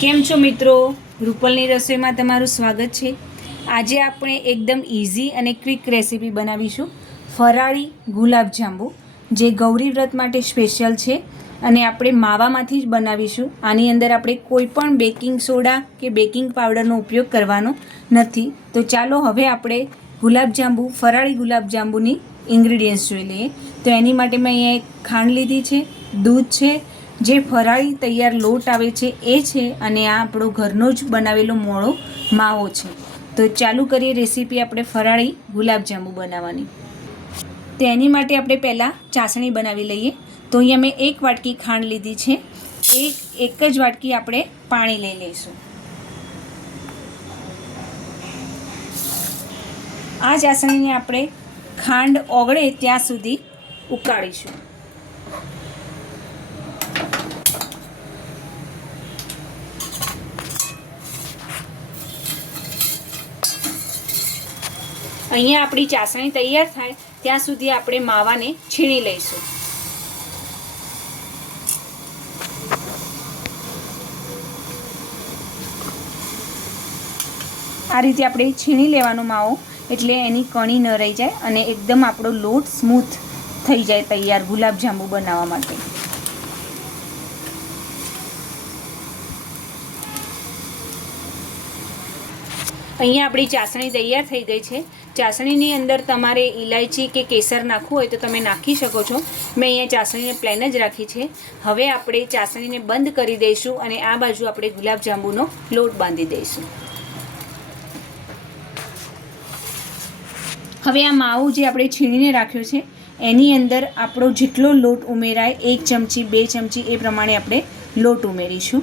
કેમ છો મિત્રો? રૂપલની રસોઈમાં તમારું સ્વાગત છે. આજે આપણે એકદમ ઇઝી અને ક્વિક રેસીપી બનાવીશું. ફરાળી ગુલાબજાંબુ, જે ગૌરી વ્રત માટે સ્પેશિયલ છે અને આપણે માવામાંથી જ બનાવીશું. આની અંદર આપણે કોઈ પણ બેકિંગ સોડા કે બેકિંગ પાવડરનો ઉપયોગ કરવાનો નથી. તો ચાલો હવે આપણે ગુલાબજાંબુ, ફરાળી ગુલાબજાંબુની ઇન્ગ્રીડિયન્ટ્સ જોઈ લઈએ. તો એની માટે મેં અહીંયા એક ખાંડ લીધી છે, દૂધ છે જે ફરાળી તૈયાર લોટ આવે છે, એ છે અને આ આપણો ઘરનો જ બનાવેલો મોળો માવો છે. તો ચાલુ કરીએ રેસીપી આપણે ફરાળી ગુલાબજાંબુ બનાવવાની. તેની માટે આપણે પહેલાં ચાસણી બનાવી લઈએ. તો અહીંયા મેં એક વાટકી ખાંડ લીધી છે. એક એક જ વાટકી આપણે પાણી લઈ લઈશું. આ ચાસણીને આપણે ખાંડ ઓગળે ત્યાં સુધી ઉકાળીશું. અહીંયા આપણી ચાસણી તૈયાર થાય, ત્યાં સુધી આપણે માવાને છીણી લઈશું. આ રીતે આપણે છીણી લેવાનો માવો, એટલે એની કણી ન રહી જાય અને એકદમ આપણો લોટ સ્મૂથ થઈ જાય તૈયાર ગુલાબજાંબુ બનાવવા માટે. અહીંયા આપણી ચાસણી તૈયાર થઈ ગઈ છે. ચાસણીની અંદર તમારે ઇલાયચી કે કેસર નાખવું હોય તો તમે નાખી શકો છો. મેં અહીંયા ચાસણીને પ્લેન જ રાખી છે. હવે આપણે ચાસણીને બંધ કરી દઈશું અને આ બાજુ આપણે ગુલાબજાંબુનો લોટ બાંધી દઈશું. હવે આ માવો જે આપણે છીણીને રાખ્યો છે, એની અંદર આપણો જેટલો લોટ ઉમેરાય, એક ચમચી, બે ચમચી એ પ્રમાણે આપણે લોટ ઉમેરીશું.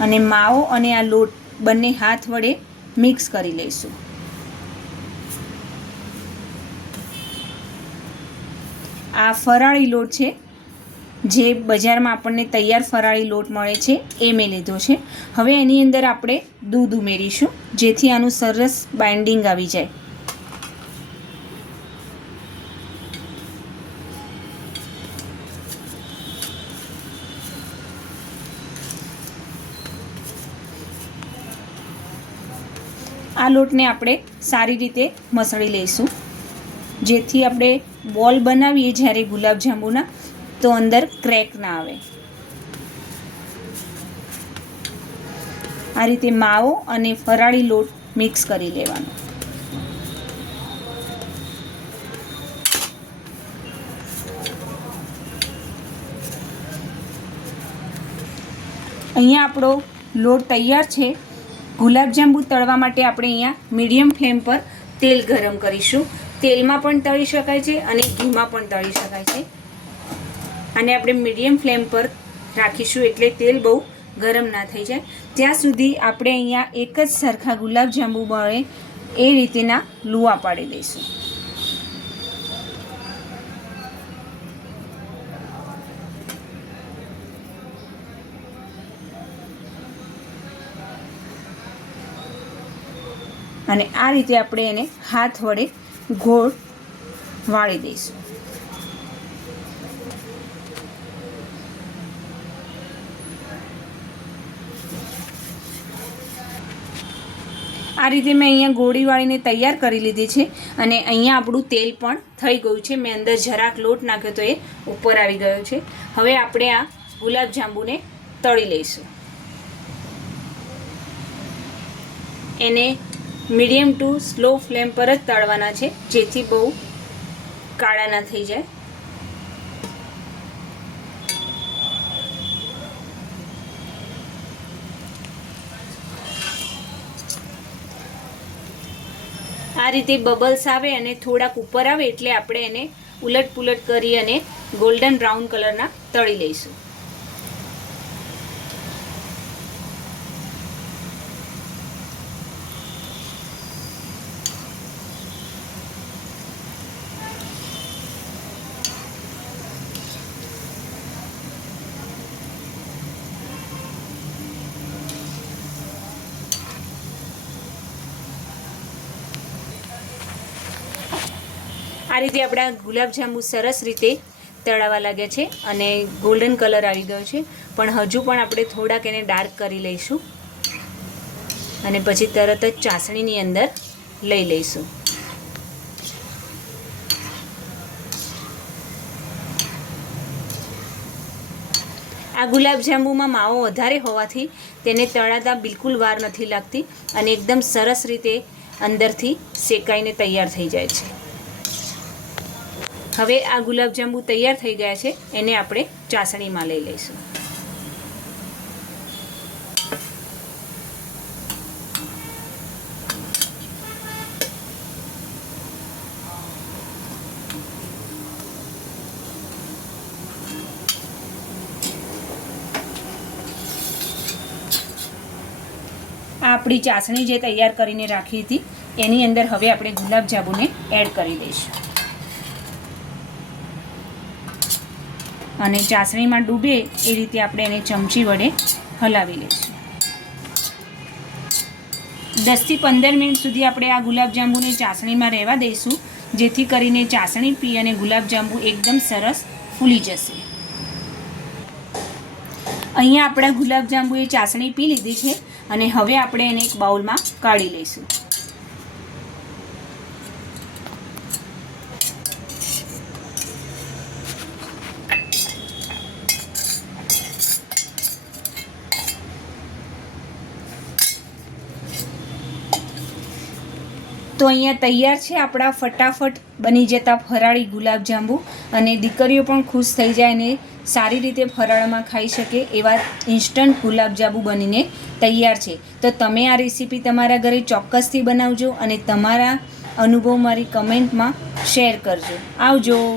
અને માવો અને આ લોટ બંને હાથ વડે મિક્સ કરી લઈશું. આ ફરાળી લોટ છે. જે બજારમાં આપણને તૈયાર ફરાળી લોટ મળે છે, એ મેં લીધો છે. હવે એની અંદર આપણે દૂધ ઉમેરીશું, જેથી આનું સરસ બાઇન્ડિંગ આવી જાય. આ લોટને આપણે સારી રીતે મસળી લઈશું. જેથી આપણે બોલ બનાવીએ જ્યારે ગુલાબજાંબુના, તો અંદર ક્રેક ના આવે. આ રીતે માવો અને ફરાળી લોટ મિક્સ કરી લેવાનો. અહીંયા આપણો લોટ તૈયાર છે. ગુલાબજાંબુ તળવા માટે આપણે અહીંયા મીડિયમ ફ્લેમ પર તેલ ગરમ કરીશું. તેલમાં પણ તળી શકાય છે અને ઘીમાં પણ તળી શકાય છે. અને આપણે મીડિયમ ફ્લેમ પર રાખીશું એટલે તેલ બહુ ગરમ ના થઈ જાય. ત્યાં સુધી આપણે અહીંયા એક જ સરખા ગુલાબજાંબુ બળે એ રીતેના લુવા પાડી દઈશું. અને આ રીતે આપણે એને હાથ વડે ગોળ વાળી દઈશું. આ રીતે મેં અહીંયા ગોળી વાળીને તૈયાર કરી લીધી છે અને અહીંયા આપણું તેલ પણ થઈ ગયું છે. મેં અંદર જરાક લોટ નાખ્યો તો એ ઉપર આવી ગયો છે. હવે આપણે આ ગુલાબજાંબુને તળી લઈશું. એને મીડિયમ ટુ સ્લો ફ્લેમ પર જ તળવાના છે, જેથી બહુ કાળા ના થઈ જાય. આ રીતે બબલ્સ આવે અને થોડાક ઉપર આવે એટલે આપણે એને ઉલટ પુલટ કરી અને ગોલ્ડન બ્રાઉન કલરના તળી લઈશું. આ રીતે આપણા ગુલાબજાંબુ સરસ રીતે તળાવા લાગ્યા છે અને ગોલ્ડન કલર આવી ગયો છે. પણ હજુ પણ આપણે થોડાક એને ડાર્ક કરી લઈશું અને પછી તરત જ ચાસણીની અંદર લઈ લઈશું. આ ગુલાબજાંબુમાં માવો વધારે હોવાથી તેને તળાતા બિલકુલ વાર નથી લાગતી અને એકદમ સરસ રીતે અંદરથી શેકાઈને તૈયાર થઈ જાય છે. હવે આ ગુલાબજાંબુ તૈયાર થઈ ગયા છે, એને આપણે ચાસણીમાં લઈ લઈશું. આપણી ચાસણી જે તૈયાર કરીને રાખી હતી, એની અંદર હવે આપણે ગુલાબજાંબુને એડ કરી દઈશું. અને ચાસણીમાં ડૂબે એ રીતે આપણે એને ચમચી વડે હલાવી લઈશું. દસથી પંદર મિનિટ સુધી આપણે આ ગુલાબજાંબુને ચાસણીમાં રહેવા દઈશું, જેથી કરીને ચાસણી પી અને ગુલાબજાંબુ એકદમ સરસ ફૂલી જશે. અહીંયા આપણા ગુલાબજાંબુએ ચાસણી પી લીધી છે અને હવે આપણે એને એક બાઉલમાં કાઢી લઈશું. તો અહીંયા તૈયાર છે આપણા ફટાફટ બની જતા ફરાળી ગુલાબજાંબુ અને દીકરીઓ પણ ખુશ થઈ જાય અને સારી રીતે ફરાળમાં ખાઈ શકે એવા ઇન્સ્ટન્ટ ગુલાબજાંબુ બનીને તૈયાર છે. તો તમે આ રેસીપી તમારા ઘરે ચોક્કસથી બનાવજો અને તમારા અનુભવ મારી કમેન્ટમાં શેર કરજો. આવજો.